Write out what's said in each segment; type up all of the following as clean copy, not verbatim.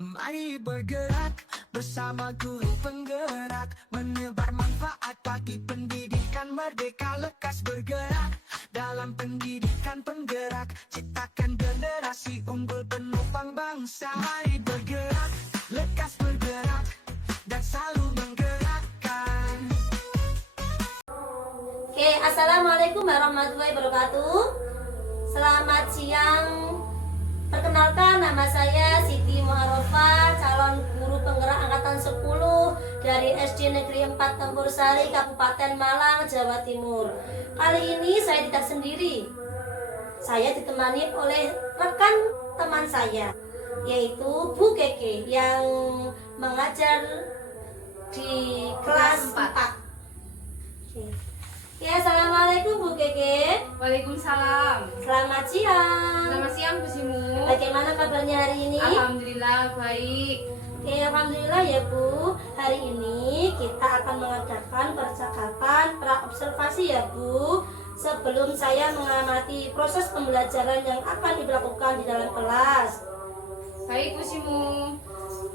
Mari bergerak bersama guru penggerak, menebar manfaat bagi pendidikan merdeka. Lekas bergerak dalam pendidikan penggerak, ciptakan generasi unggul penopang bangsa. Mari bergerak, lekas bergerak, dan selalu menggerakkan. Oke, assalamualaikum warahmatullahi wabarakatuh. Selamat siang. Perkenalkan, nama saya Siti Muharrafah, calon guru penggerak angkatan 10 dari SD Negeri 4 Tempur Sari, Kabupaten Malang, Jawa Timur. Kali ini saya tidak sendiri. Saya ditemani oleh rekan teman saya, yaitu Bu Keke yang mengajar di kelas 4. Oke. Ya, assalamualaikum Bu Keke. Waalaikumsalam. Selamat siang. Selamat siang Bu Simu. Bagaimana kabarnya hari ini? Alhamdulillah baik. Oke, alhamdulillah ya Bu. Hari ini kita akan mengadakan percakapan pra-observasi ya Bu, sebelum saya mengamati proses pembelajaran yang akan dilakukan di dalam kelas. Baik Bu Simu.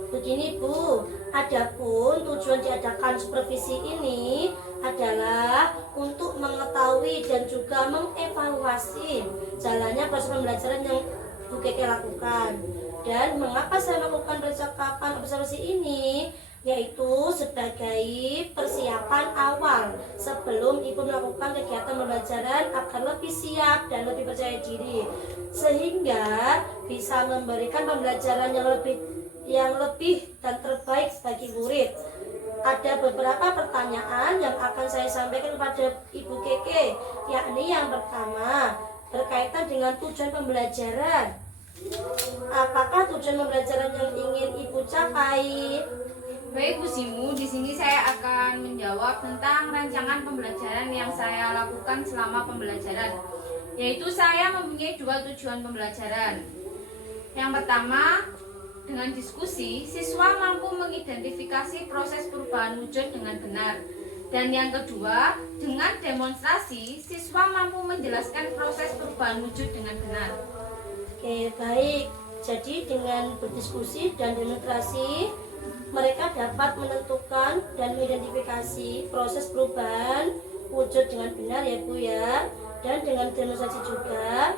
Begini Bu, adapun tujuan diadakan supervisi ini adalah untuk mengetahui dan juga mengevaluasi jalannya proses pembelajaran yang Bu Keke lakukan. Dan mengapa saya melakukan percakapan observasi ini, yaitu sebagai persiapan awal sebelum Ibu melakukan kegiatan pembelajaran agar lebih siap dan lebih percaya diri, sehingga bisa memberikan pembelajaran yang lebih dan terbaik bagi murid. Ada beberapa pertanyaan yang akan saya sampaikan kepada Ibu Keke, yakni yang pertama berkaitan dengan tujuan pembelajaran. Apakah tujuan pembelajaran yang ingin Ibu capai? Baik Bu Simu, di sini saya akan menjawab tentang rancangan pembelajaran yang saya lakukan selama pembelajaran. Yaitu saya mempunyai dua tujuan pembelajaran. Yang pertama, dengan diskusi, siswa mampu mengidentifikasi proses perubahan wujud dengan benar. Dan yang kedua, dengan demonstrasi, siswa mampu menjelaskan proses perubahan wujud dengan benar. Oke, baik. Jadi dengan berdiskusi dan demonstrasi, mereka dapat menentukan dan mengidentifikasi proses perubahan wujud dengan benar ya Bu ya. Dan dengan demonstrasi juga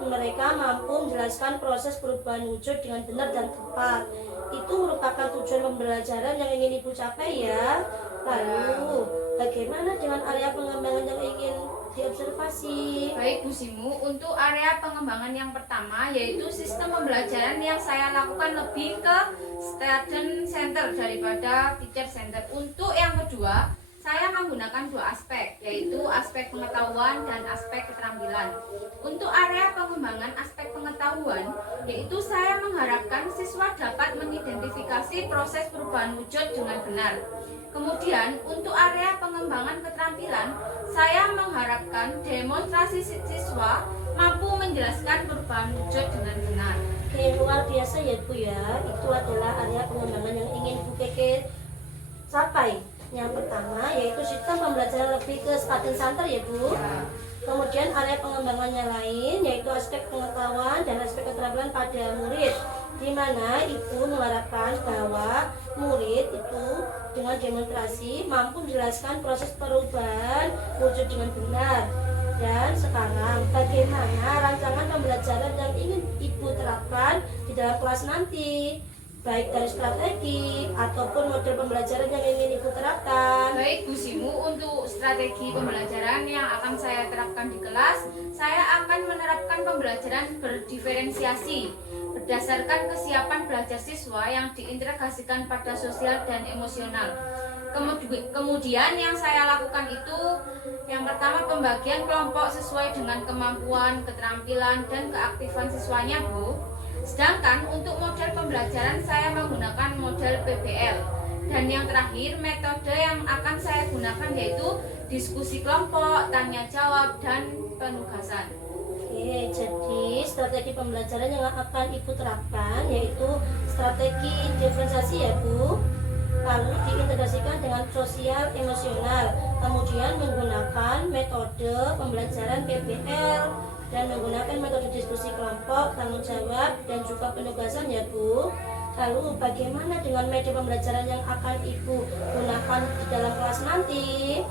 mereka mampu menjelaskan proses perubahan wujud dengan benar dan tepat. Itu merupakan tujuan pembelajaran yang ingin Ibu capai ya. Lalu, bagaimana dengan area pengembangan yang ingin diobservasi? Baik Bu Simu, untuk area pengembangan yang pertama yaitu sistem pembelajaran yang saya lakukan lebih ke student center daripada teacher center. Untuk yang kedua, saya menggunakan dua aspek, yaitu aspek pengetahuan dan aspek keterampilan. Untuk area pengembangan aspek pengetahuan, yaitu saya mengharapkan siswa dapat mengidentifikasi proses perubahan wujud dengan benar. Kemudian, untuk area pengembangan keterampilan, saya mengharapkan demonstrasi siswa mampu menjelaskan perubahan wujud dengan benar. Oke, luar biasa ya Bu ya. Itu adalah area pengembangan yang ingin Bu Keke capai. Yang pertama yaitu sistem pembelajaran lebih ke student center ya Bu. Kemudian area pengembangannya lain yaitu aspek pengetahuan dan aspek keterampilan pada murid, di mana Ibu mengharapkan bahwa murid itu dengan demonstrasi mampu menjelaskan proses perubahan wujud dengan benar. Dan sekarang bagaimana rancangan pembelajaran yang ingin Ibu terapkan di dalam kelas nanti, baik dari strategi ataupun model pembelajaran yang ingin Ibu terapkan? Baik Bu Simu, untuk strategi pembelajaran yang akan saya terapkan di kelas, saya akan menerapkan pembelajaran berdiferensiasi berdasarkan kesiapan belajar siswa yang diintegrasikan pada sosial dan emosional. Kemudian yang saya lakukan itu, yang pertama pembagian kelompok sesuai dengan kemampuan, keterampilan, dan keaktifan siswanya Bu. Sedangkan untuk model pembelajaran saya menggunakan model PBL. Dan yang terakhir, metode yang akan saya gunakan yaitu diskusi kelompok, tanya jawab, dan penugasan. Oke, jadi strategi pembelajaran yang akan Ibu terapkan yaitu strategi diferensiasi ya Bu, lalu diintegrasikan dengan sosial emosional, Kemudian menggunakan metode pembelajaran PBL dan menggunakan metode diskusi kelompok, tanggung jawab, dan juga penugasan ya Bu. Lalu bagaimana dengan media pembelajaran yang akan Ibu gunakan di dalam kelas nanti?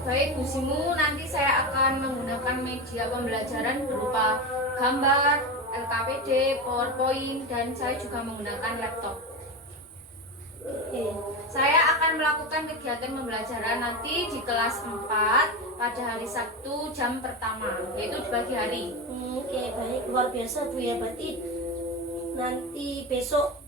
Baik Bu Simu, nanti saya akan menggunakan media pembelajaran berupa gambar, LKPD, PowerPoint, dan saya juga menggunakan laptop. Oke. Saya akan melakukan kegiatan pembelajaran nanti di kelas 4 pada hari Sabtu jam pertama, yaitu di pagi hari. Oke, baik, luar biasa Bu ya. Berarti nanti besok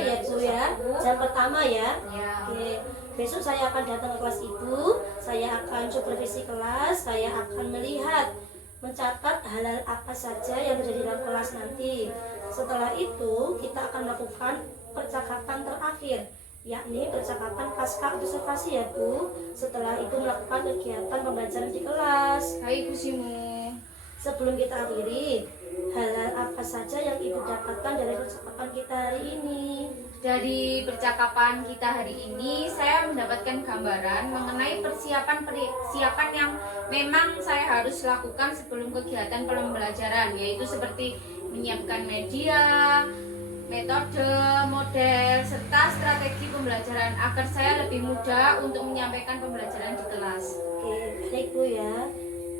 ya Bu ya, jam pertama ya. Ya. Oke, besok saya akan datang ke kelas Ibu, saya akan supervisi kelas, saya akan melihat, mencatat hal-hal apa saja yang terjadi dalam kelas nanti. Setelah itu kita akan melakukan percakapan terakhir, yakni percakapan pasca observasi ya Bu. Setelah itu melakukan kegiatan pembelajaran di kelas. Baik Bu Simu. Sebelum kita akhiri, hal-hal apa saja yang Ibu dapatkan dari percakapan kita hari ini? Dari percakapan kita hari ini, saya mendapatkan gambaran mengenai persiapan yang memang saya harus lakukan sebelum kegiatan pembelajaran, yaitu seperti menyiapkan media, metode, model, serta strategi pembelajaran agar saya lebih mudah untuk menyampaikan pembelajaran di kelas. Oke, baik Bu ya.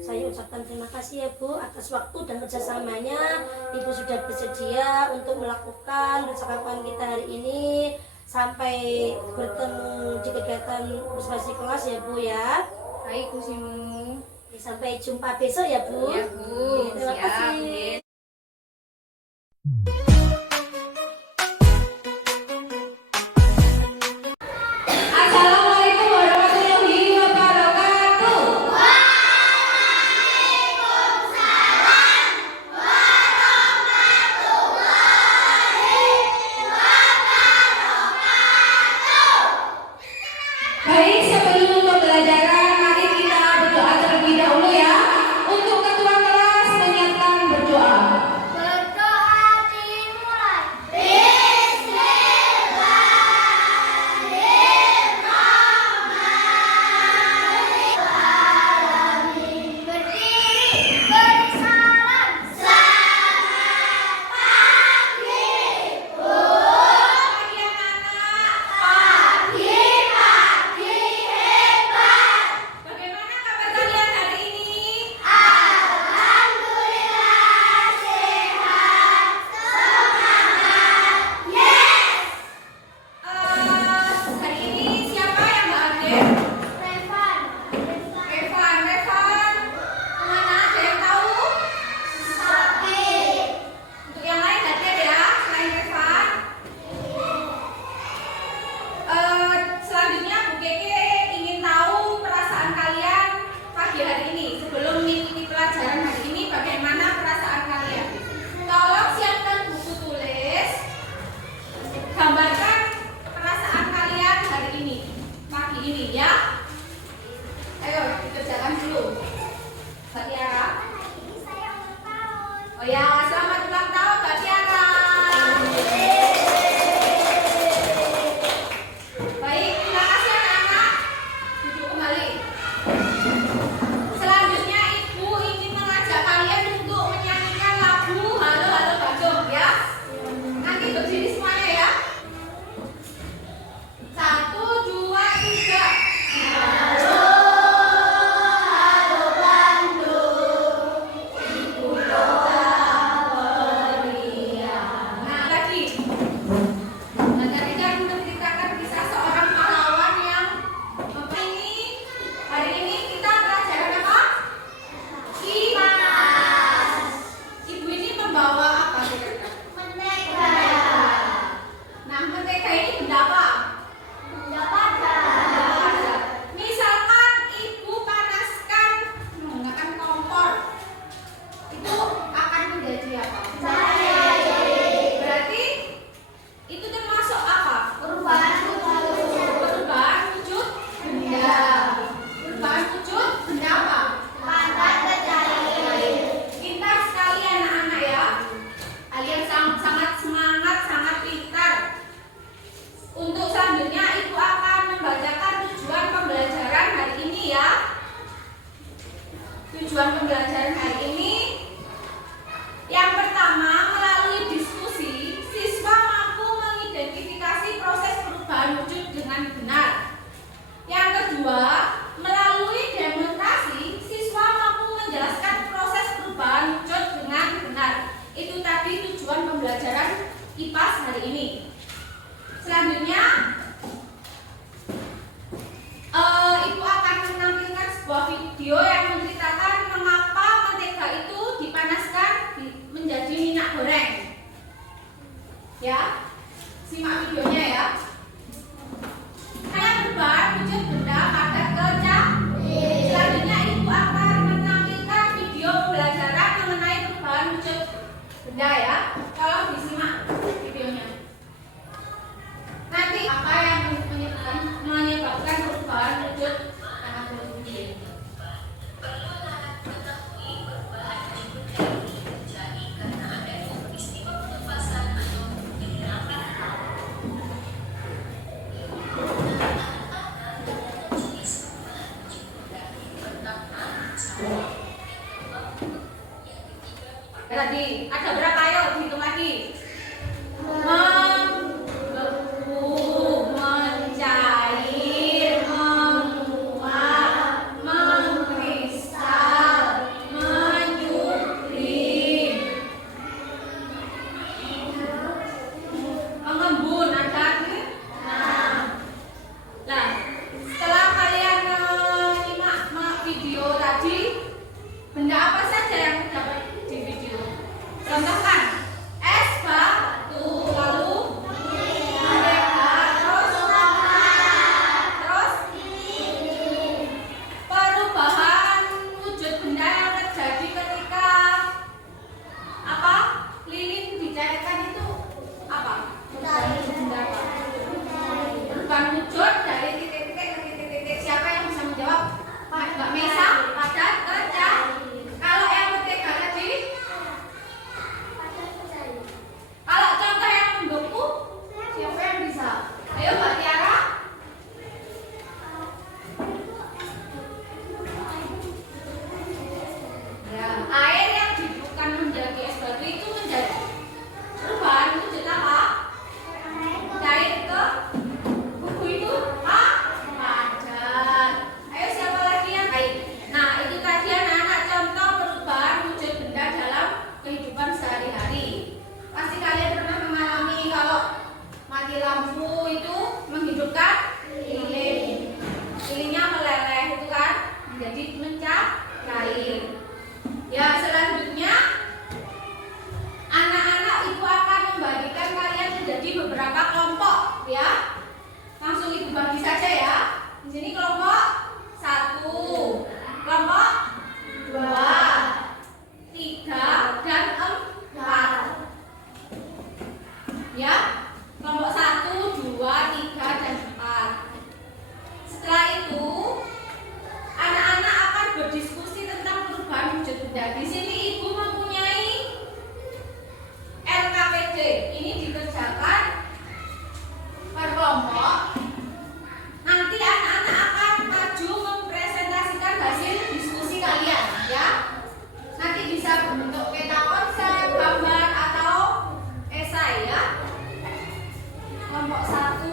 Saya ucapkan terima kasih ya Bu atas waktu dan kerjasamanya. Ibu sudah bersedia untuk melakukan percakapan kita hari ini. Sampai bertemu di kegiatan observasi kelas ya Bu ya. Baik Bu Simu. Sampai jumpa besok ya Bu. Ya Bu, Oke, terima siap. kasih. Assalamualaikum warahmatullahi wabarakatuh. Baik, sebelum pembelajaran mari kita berdoa terlebih dahulu ya. Untuk ketua kelas menyiapkan berdoa. Bagaimana kabar kalian hari ini? Hari ini siapa yang nggak hadir? Revan. Kemana? Ada yang tahu? Untuk yang lain hadir ya, selain Revan. Selanjutnya Bu Keke ingin tahu perasaan kalian pagi hari ini sebelum mengikuti pelajaran hari ini. Bagaimana perasaan kalian? Tolong siapkan buku tulis, gambarkan perasaan kalian hari ini, pagi ini ya. Ayo dikerjakan dulu. Mbak Tiara. Oh ya, selamat ulang tahun Mbak Tiara. Baik, terima kasih anak-anak. Duduk kembali. Selanjutnya Ibu ingin mengajak kalian untuk menyanyikan lagu Halo Halo Bandung ya. Nanti berdiri semuanya ya. 1, 2, 3. Halo Bandung, ibu kota benda ya. Tolong disimak videonya. Nanti apa yang menyebabkan perubahan wujud anak buah bumi? Tadi ada berapa? Ayo dihitung lagi. Membeku, mencair, menguap, mengkristal, menyusri, mengembun. Ada nah, setelah kalian menyimak video tadi, benda apa saja yang dapat di video? Contohkan, es batu, lalu mereka, terus perubahan wujud benda yang terjadi ketika apa? Lilin dicairkan itu apa? Perubahan benda apa? Perubahan wujud dari titik-titik ke titik-titik. Siapa yang bisa menjawab? Mbak Mesa, padat, kerja. Kalau yang ketiga tadi, kalau contoh yang membeku, siapa yang bisa? Ayo Mbak Tiara. Ya, air yang dibukan menjadi es batu itu menjadi perubahan wujud apa? Cair ke buku itu padat. Ayo siapa lagi yang baik? Nah, itu tadi anak-anak contoh perubahan wujud benda dalam kehidupan sehari-hari. Pasti kalian pernah mengalami kalau mati lampu itu menghidupkan lilin. Lilinnya meleleh itu kan menjadi mencair. Ya, selanjutnya anak-anak ibu akan membagikan kalian menjadi beberapa kelompok ya. Langsung ibu bagi saja ya. Di sini kelompok 1, kelompok 2, 3, dan 4. Ya, kelompok 1, 2, 3, dan 4. Setelah itu, anak-anak akan berdiskusi tentang perubahan wujud benda. Di sini ibu mempunyai LKPD. Ini dikerjakan per kelompok. Nanti anak-anak akan maju mempresentasikan hasil diskusi kalian, ya. Nanti bisa berbentuk peta konsep, gambar, atau esai, ya. Kelompok 1.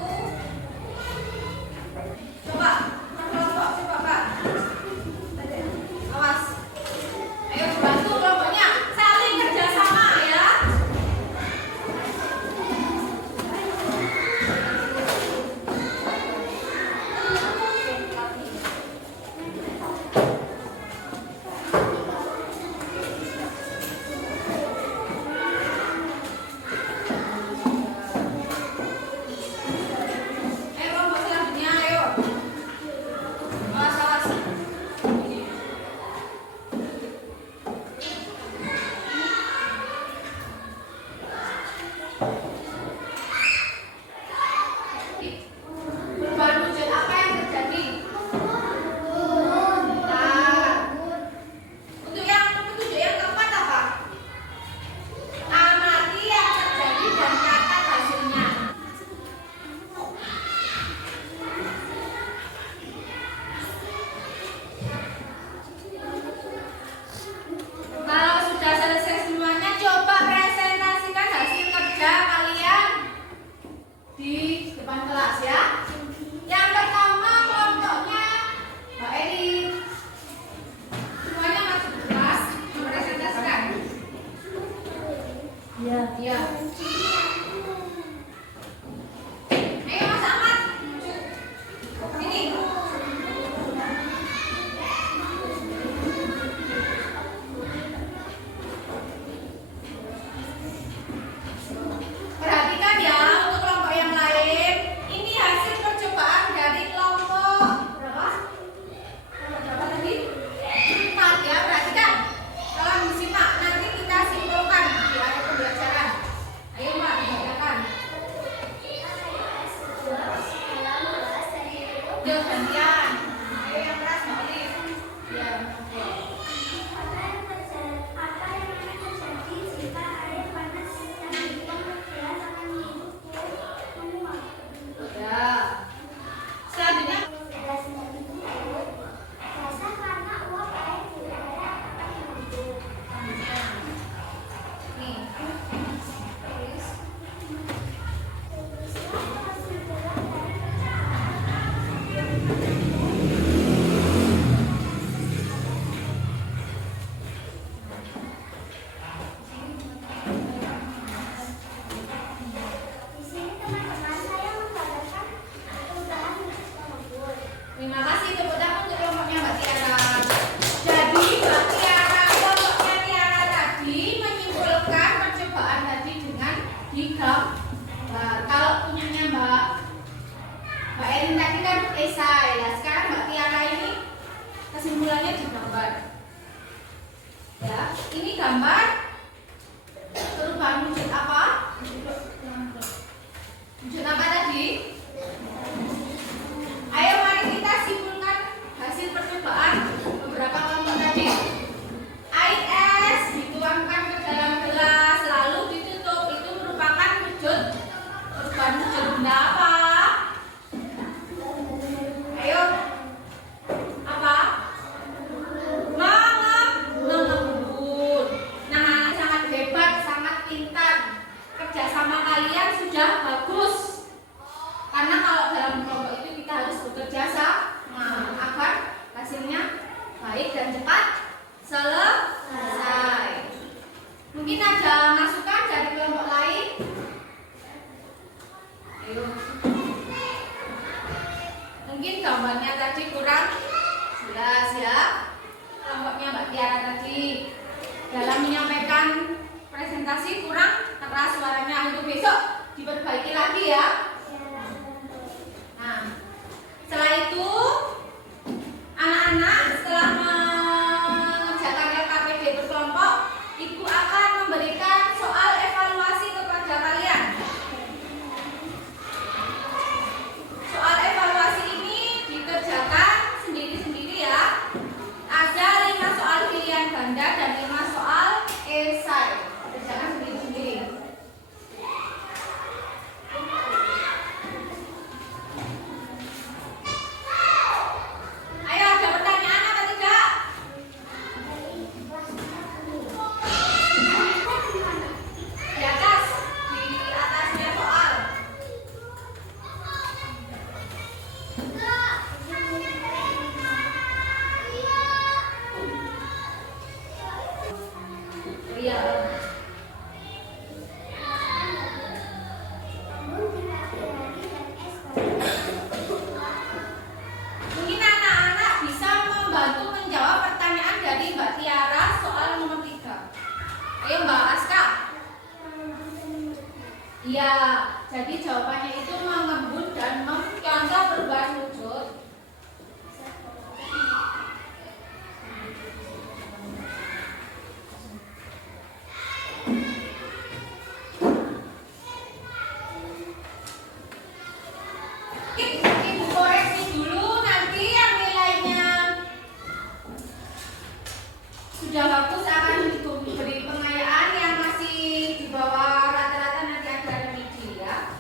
Coba, kelompok, coba Pak. Awas. Ayo bantu kelompoknya, saling kerjasama ya. Kelompok selanjutnya, ayo. Awas, awas. Perubahan wujud apa yang terjadi? Nah, untuk yang petunjuk yang keempat apa? Amati yang terjadi dan catat hasilnya. Kalau sudah selesai semuanya, coba presentasikan hasil kerja kalian di depan kelas ya. Yang pertama kelompoknya Mbak Eri. Semuanya masuk ke kelas mempresentasikan. Ya. Iya. Ayo Mas Ahmad. Sini. Perhatikan ya untuk kelompok yang lain. Ini hasil percobaan dari kelompok berapa? Kelompok berapa tadi? 4 ya. Perhatikan. Tolong disimak. Nanti kita simpulkan di akhir Ini gambar perubahan wujud apa? Wujud apa tadi? Ayo mari kita simpulkan hasil percobaan beberapa kelompok tadi. Air es dituangkan ke dalam gelas lalu ditutup. Itu merupakan wujud perubahan wujud benda apa? Ayo. Apa? Mengebut. Nah, sangat hebat, sangat pintar. Kerjasama kalian sudah bagus. Karena kalau dalam kelompok itu kita harus bekerja sama agar hasilnya baik dan cepat selesai. Mungkin ada masukan dari kelompok lain? Ayo. Mungkin gambarnya tadi kurang jelas ya. Kelompoknya Mbak Tiara tadi dalam menyampaikan presentasi kurang keras suaranya, untuk besok diperbaiki lagi ya. Nah, setelah itu anak-anak setelah mengerjakan LKPD berkelompok, Ibu akan memberikan soal evaluasi kepada kalian. Soal evaluasi ini dikerjakan sendiri-sendiri ya. Ada 5 soal pilihan ganda dan 5 soal esai. Kerjakan sendiri-sendiri. Ayo, ada pertanyaan apa tidak? Di atas, di atasnya soal. Iya. Mungkin anak-anak bisa membantu menjawab pertanyaan dari Mbak Tiara soal nomor 3. Ayo Mbak Aska. Iya, jadi jawabannya itu mengebut dan mencontoh perubahan wujud. Ibu koreksi dulu, nanti yang nilainya sudah bagus akan diberi pengayaan, yang masih di bawah rata-rata nanti ada remedi ya.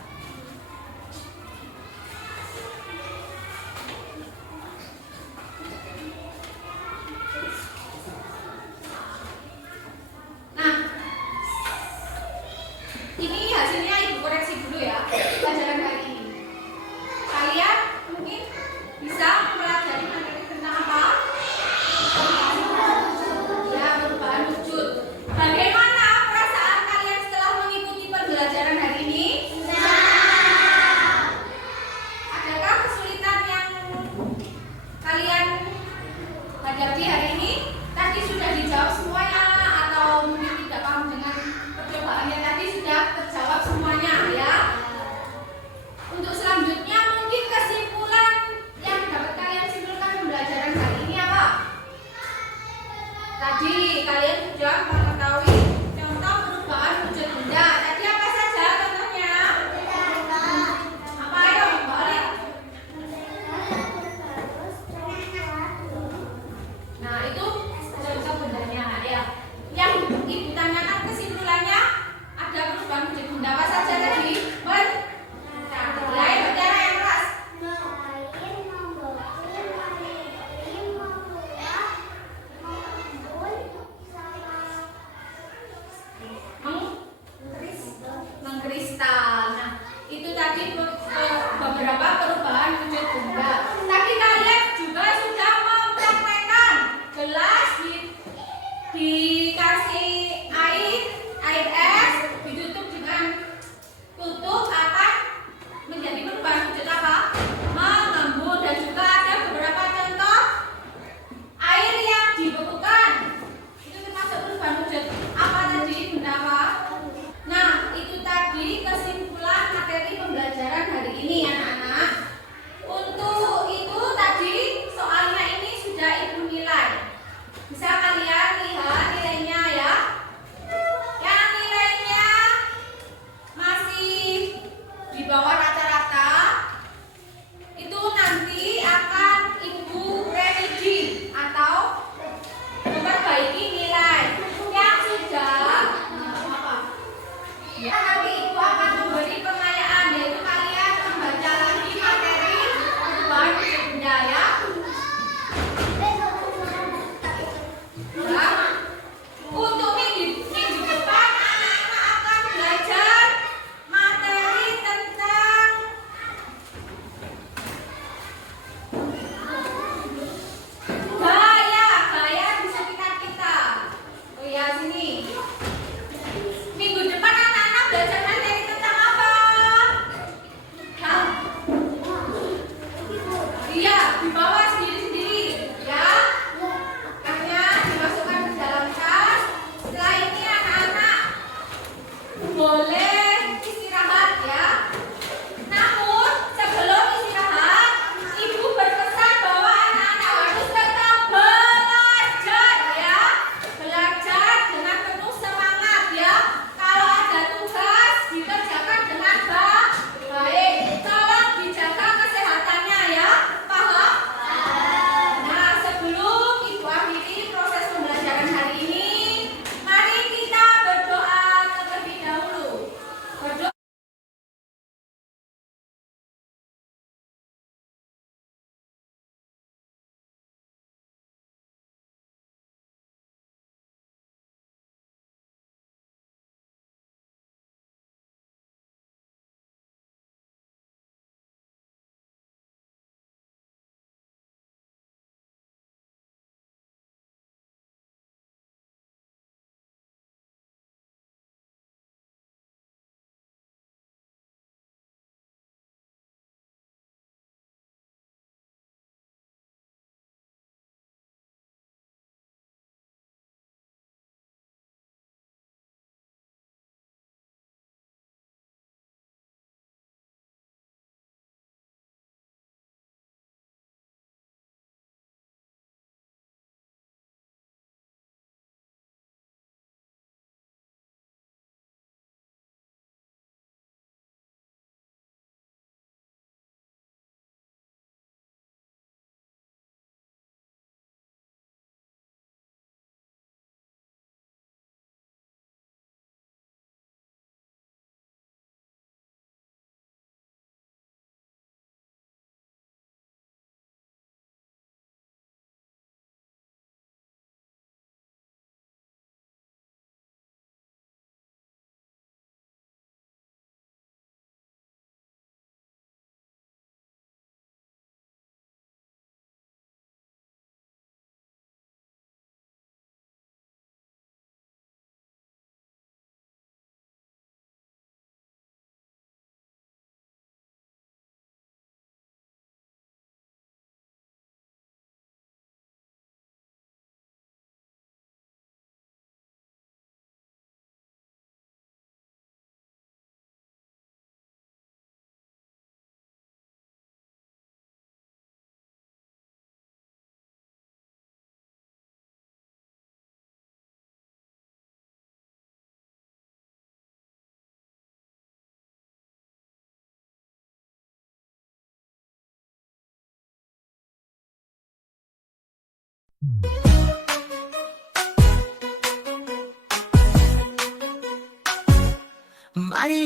Mari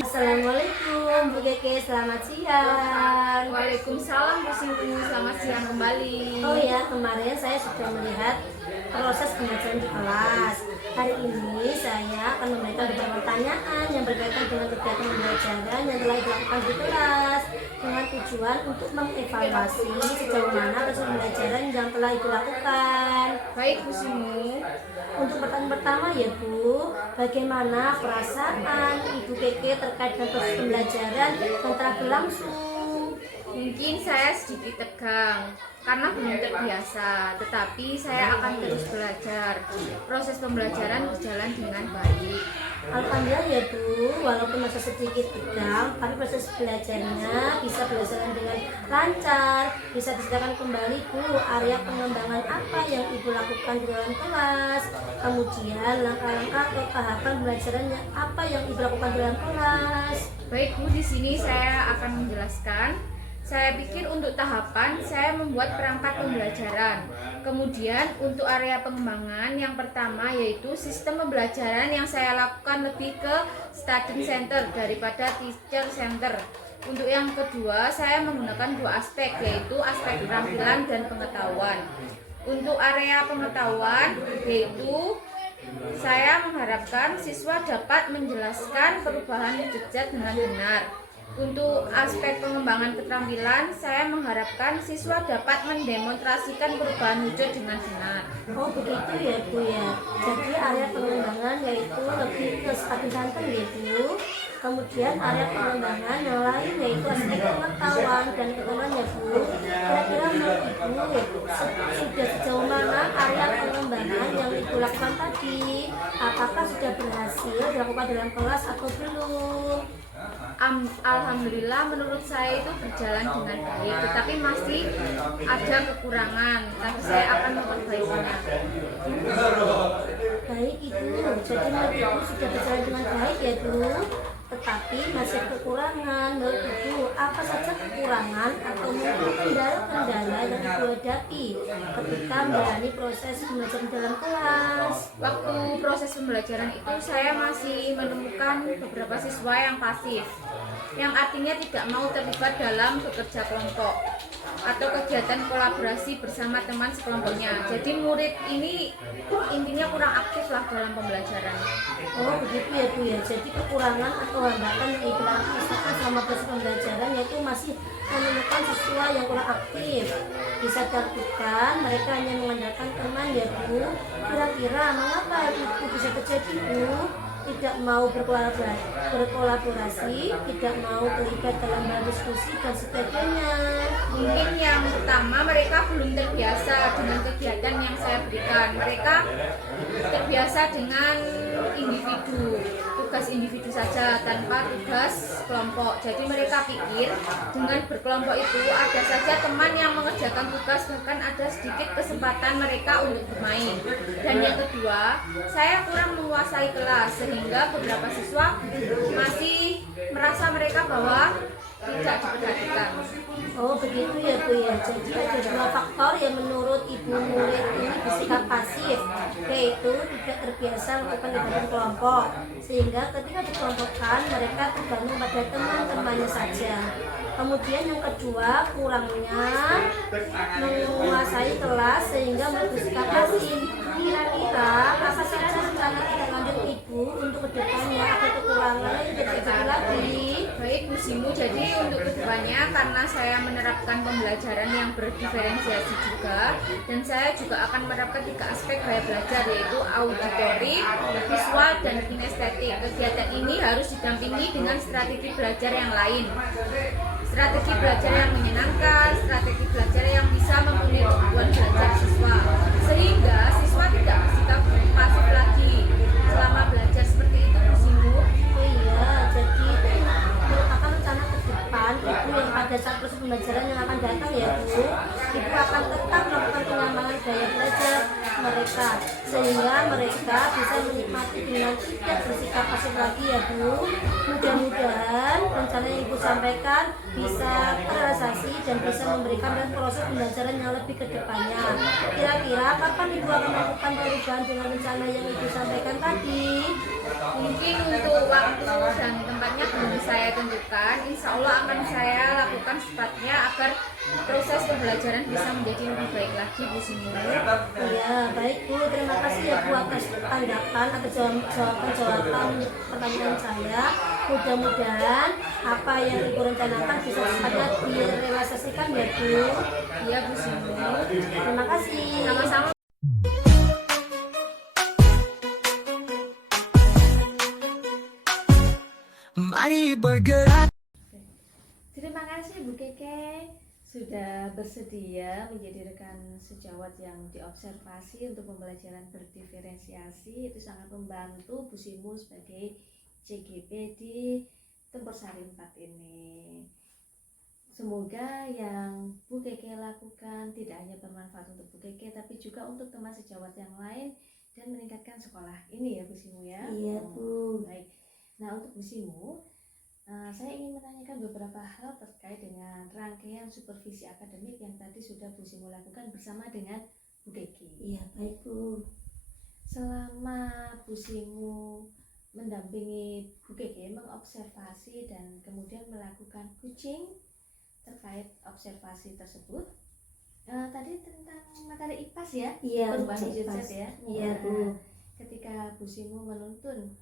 Assalamualaikum Bu Keke, selamat siang. Waalaikumsalam Bu Sintu, selamat siang kembali. Oh ya, kemarin saya sudah melihat proses pembelajaran di kelas. Hari ini saya akan memberikan beberapa pertanyaan yang berkaitan dengan kegiatan pembelajaran yang telah dilakukan di kelas dengan tujuan untuk mengevaluasi sejauh mana proses pembelajaran yang telah Ibu lakukan. Baik Bu Simu. Untuk pertanyaan pertama ya Bu, bagaimana perasaan Ibu Keke terkait dengan proses pembelajaran yang telah berlangsung? Mungkin saya sedikit tegang karena belum terbiasa, tetapi saya akan terus belajar. Proses pembelajaran berjalan dengan baik. Alhamdulillah ya Bu, walaupun masih sedikit tegang, tapi proses belajarnya bisa berjalan dengan lancar. Bisa diceritakan kembali Bu, area pengembangan apa yang Ibu lakukan di dalam kelas, kemudian langkah-langkah atau tahapan pembelajarannya apa yang Ibu lakukan di dalam kelas. Baik Bu, di sini saya akan menjelaskan. Saya pikir untuk tahapan saya membuat perangkat pembelajaran. Kemudian untuk area pengembangan yang pertama yaitu sistem pembelajaran yang saya lakukan lebih ke study center daripada teacher center. Untuk yang kedua saya menggunakan dua aspek yaitu aspek keterampilan dan pengetahuan. Untuk area pengetahuan yaitu saya mengharapkan siswa dapat menjelaskan perubahan jejak dengan benar. Untuk aspek pengembangan keterampilan, saya mengharapkan siswa dapat mendemonstrasikan perubahan wujud dengan benar. Oh begitu ya Bu ya. Jadi area pengembangan yaitu lebih ke study center ya Bu. Kemudian area pengembangan yang lain yaitu aspek pengetahuan dan pengetahuan ya Bu. Kira-kira menurut Ibu sudah sejauh mana area pengembangan yang Ibu lakukan tadi? Apakah sudah berhasil dilakukan dalam kelas atau belum? Alhamdulillah menurut saya itu berjalan dengan baik, tetapi masih ada kekurangan, tapi saya akan memperbaikinya. Baik Ibu, jadi menurut Ibu sudah berjalan dengan baik ya Bu. Tetapi masih kekurangan. Menurut Ibu, apa saja kekurangan atau mungkin kendala-kendala yang Ibu hadapi ketika menjalani proses pembelajaran dalam kelas? Waktu proses pembelajaran itu saya masih menemukan beberapa siswa yang pasif, yang artinya tidak mau terlibat dalam bekerja kelompok atau kegiatan kolaborasi bersama teman sekelompoknya. Jadi murid ini intinya kurang aktif lah dalam pembelajaran. Oh begitu ya Bu ya. Jadi kekurangan atau hambatan yang Ibu rasakan selama proses pembelajaran yaitu masih menemukan siswa yang kurang aktif. Bisa dilakukan mereka hanya mengandalkan teman ya Bu. Kira-kira mengapa itu bisa terjadi Bu? Tidak mau berkolaborasi, tidak mau terlibat dalam hal diskusi dan sebagainya. Mungkin yang pertama mereka belum terbiasa dengan kegiatan yang saya berikan. Mereka terbiasa dengan individu, tugas individu saja tanpa tugas kelompok. Jadi mereka pikir dengan berkelompok itu ada saja teman yang mengerjakan tugas, bahkan ada sedikit kesempatan mereka untuk bermain. Dan yang kedua, saya kurang menguasai kelas sehingga beberapa siswa masih merasa mereka bahwa tidak diperhatikan. Oh begitu ya Bu ya. Jadi ada dua faktor yang menurut Ibu murid ini bersikap pasif, yaitu tidak terbiasa melakukan kegiatan kelompok, sehingga ketika dikelompokkan mereka tergantung pada teman-temannya saja. Kemudian yang kedua, kurangnya menguasai kelas sehingga bersikap pasif. Kira-kira apa saja rencana tindak lanjut Ibu untuk kedepannya agar kekurangan tidak terjadi lagi? Baik Bu Simu, jadi untuk kedepannya karena saya menerapkan pembelajaran yang berdiferensiasi juga, dan saya juga akan menerapkan 3 aspek gaya belajar yaitu auditori, visual, dan kinestetik. Kegiatan ini harus didampingi dengan strategi belajar yang lain. Strategi belajar yang menyenangkan, strategi belajar yang bisa memenuhi kebutuhan belajar siswa, sehingga siswa tidak bersikap pasif lagi selama belajar seperti itu Bu Simu. Oh iya, jadi itu merupakan rencana ke depan Ibu yang pada saat proses pembelajaran yang akan datang ya Bu. Ibu akan tetap melakukan pengembangan gaya belajar mereka sehingga mereka bisa menikmati dengan tidak bersikap pasif lagi ya Bu. Mudah-mudahan rencana yang Ibu sampaikan bisa terrealisasi dan bisa memberikan proses pembelajaran yang lebih ke depannya. Kira-kira kapan Ibu akan melakukan perubahan dengan rencana yang Ibu sampaikan tadi? Mungkin untuk waktu dan tempatnya belum saya tentukan. Insya Allah akan saya lakukan secepatnya agar proses pembelajaran bisa menjadi lebih baik lagi Bu Simu. Ya, baik Bu. Terima kasih ya Bu atas tanggapan atau jawaban pertanyaan saya. Mudah-mudahan apa yang Ibu rencanakan bisa secepatnya direalisasikan ya Bu. Iya Bu Simu. Terima kasih. Sama-sama. Mari bergerak. Terima kasih Bu Keke sudah bersedia menjadi rekan sejawat yang diobservasi untuk pembelajaran berdiferensiasi. Itu sangat membantu Bu Simu sebagai CGP di Tempur Sari 4 ini. Semoga yang Bu Keke lakukan tidak hanya bermanfaat untuk Bu Keke tapi juga untuk teman sejawat yang lain dan meningkatkan sekolah ini ya Bu Simu ya. Iya Bu. Baik. Nah untuk Bu Simu, saya ingin menanyakan beberapa hal terkait dengan rangkaian supervisi akademik yang tadi sudah Bu Simu lakukan bersama dengan Bu Keke. Iya baik Bu. Selama Bu Simu mendampingi Bu Keke mengobservasi dan kemudian melakukan coaching terkait observasi tersebut, tadi tentang materi IPAS ya, Iya, perubahan IPAS. hijau ya. Iya Bu. Ketika Bu Simu menuntun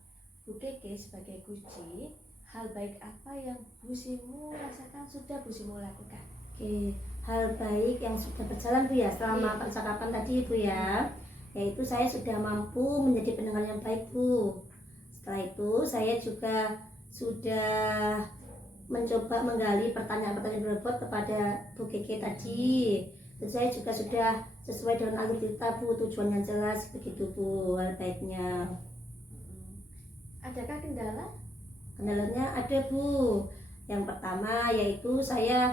Bu Keke sebagai kunci, hal baik apa yang Bu Simu rasakan sudah Bu Simu lakukan? Oke, hal baik yang sudah berjalan Bu ya selama percakapan tadi Bu ya, yaitu saya sudah mampu menjadi pendengar yang baik Bu. Setelah itu saya juga sudah mencoba menggali pertanyaan-pertanyaan berbobot kepada Bu Keke tadi. Dan saya juga sudah sesuai dengan alur cerita Bu, tujuan yang jelas begitu Bu, hal baiknya. Adakah kendala? Kendalanya ada Bu. Yang pertama yaitu saya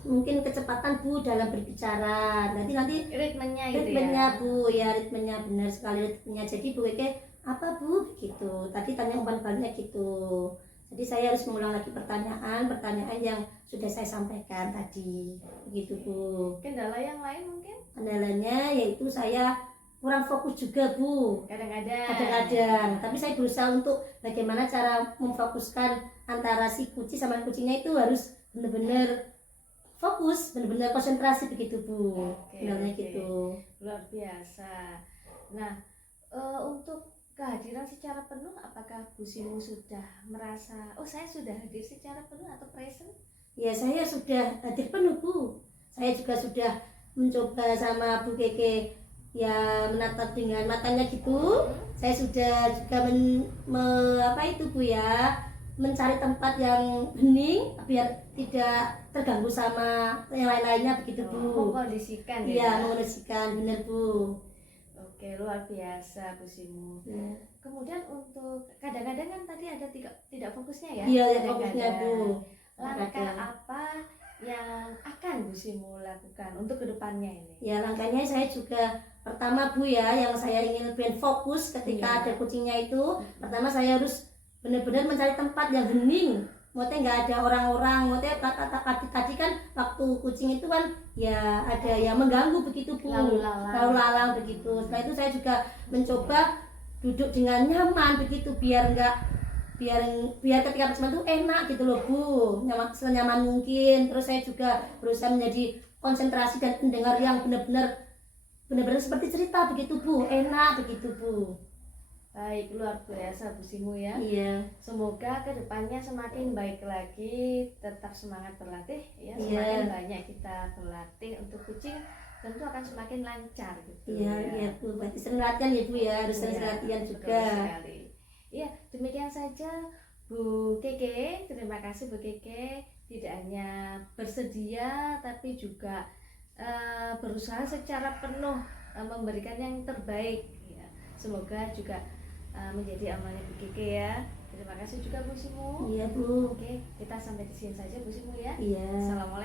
mungkin kecepatan Bu dalam berbicara. Nanti Ritmenya gitu ritmenya ya? Bu, ya ritmenya benar sekali ritmenya. Jadi Bu Keke apa Bu gitu. Tadi tanya umpan banyak gitu. Jadi saya harus mengulang lagi pertanyaan yang sudah saya sampaikan tadi. Begitu Bu. Kendala yang lain mungkin? Kendalanya yaitu saya kurang fokus juga Bu. Kadang-kadang, tapi saya berusaha untuk bagaimana cara memfokuskan antara si kuci sama kucingnya itu harus benar-benar fokus, benar-benar konsentrasi begitu Bu. Kendalanya gitu. Luar biasa. Nah, untuk kehadiran secara penuh, apakah Bu Simu sudah merasa, oh saya sudah hadir secara penuh atau present? Ya saya sudah hadir penuh Bu. Saya juga sudah mencoba sama Bu Keke ya menatap dengan matanya gitu. Saya sudah juga Bu ya, mencari tempat yang hening biar tidak terganggu sama yang lain-lainnya begitu Bu. Mengkondisikan Iya, ya? mengondisikan benar Bu. Oke, luar biasa Bu Simu. Ya. Kemudian untuk kadang-kadang kan tadi ada tidak fokusnya ya? Iya, ya Kadang-kadang. fokusnya Bu. Langkah Kadang. apa yang akan Bu Simu lakukan untuk kedepannya ini? Ya langkahnya saya juga pertama Bu ya, yang saya ingin lebih fokus ketika ada kucingnya itu, pertama saya harus benar-benar mencari tempat yang hening. Maksudnya nggak ada orang-orang. Maksudnya tadi kan waktu kucing itu kan ya ada yang mengganggu begitu Bu. Lalu lalang begitu. Setelah itu saya juga mencoba duduk dengan nyaman begitu biar ketika bersama itu enak gitu loh Bu, senyaman mungkin. Terus saya juga berusaha menjadi konsentrasi dan pendengar yang benar-benar seperti cerita begitu Bu, enak begitu Bu. Baik, luar biasa Bu Simu ya. Iya. Semoga kedepannya semakin baik lagi, tetap semangat berlatih ya. Iya. Semakin banyak kita berlatih untuk kucing, tentu akan semakin lancar gitu. Iya, iya Bu. Berarti sering latihan ya Bu ya, harus sering latihan Betul juga. sekali. Iya, demikian saja Bu Keke. Terima kasih Bu Keke, tidak hanya bersedia tapi juga berusaha secara penuh memberikan yang terbaik ya. Semoga juga menjadi amalnya Bu Keke ya. Terima kasih juga Bu Simu. Iya Bu. Oke, kita sampai di sini saja Bu Simu ya. Iya. Assalamualaikum.